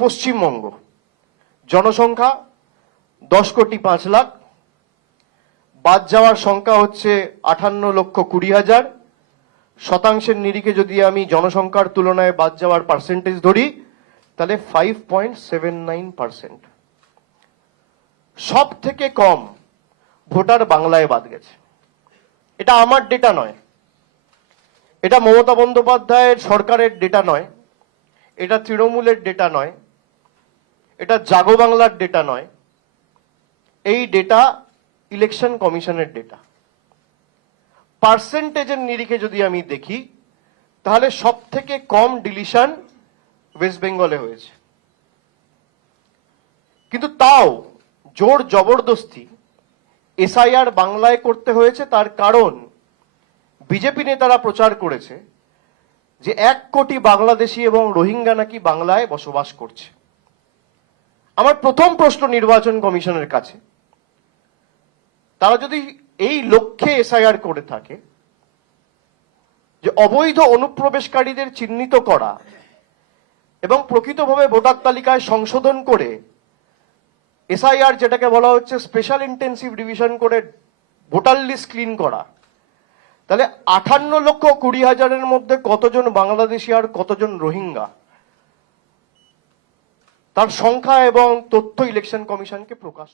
পশ্চিমবঙ্গ, জনসংখ্যা 10,05,00,000, বাদ যাওয়ার সংখ্যা হচ্ছে 58,20,000। শতাংশের নিরিখে যদি আমি জনসংখ্যার তুলনায় বাদ যাওয়ার পার্সেন্টেজ ধরি তাহলে 5.79%। সব থেকে কম ভোটার বাংলায় বাদ গেছে। এটা আমার ডেটা নয়, এটা মমতা বন্দ্যোপাধ্যায়ের সরকারের ডেটা নয়, এটা তৃণমূলের ডেটা নয়, এটা জাগো বাংলার ডেটা নয়, এই ডেটা ইলেকশন কমিশনের ডেটা। পার্সেন্টেজের নিরিখে যদি আমি দেখি তাহলে সব থেকে কম ডিলিশন ওয়েস্ট বেঙ্গলে হয়েছে। কিন্তু তাও জোর জবরদস্তি এসআইআর বাংলায় করতে হয়েছে, তার কারণ বিজেপি নেতারা প্রচার করেছে যে 1 কোটি বাংলাদেশি এবং রোহিঙ্গা নাকি বাংলায় বসবাস করছে। আমার প্রথম প্রশ্ন নির্বাচন কমিশনের কাছে, তারা যদি এই লক্ষ্যে এসআইআর করে থাকে যে অবৈধ অনুপ্রবেশকারীদের চিহ্নিত করা এবং প্রকৃতভাবে ভোটার তালিকায় সংশোধন করে এসআইআর, যেটাকে বলা হচ্ছে স্পেশাল ইন্টেন্সিভ ডিভিশন করে ভোটার লিস্ট ক্লিন করা, তাহলে 58,20,000-এর মধ্যে কতজন বাংলাদেশি আর কতজন রোহিঙ্গা তার সংখ্যা এবং তথ্য ইলেকশন কমিশনকে প্রকাশ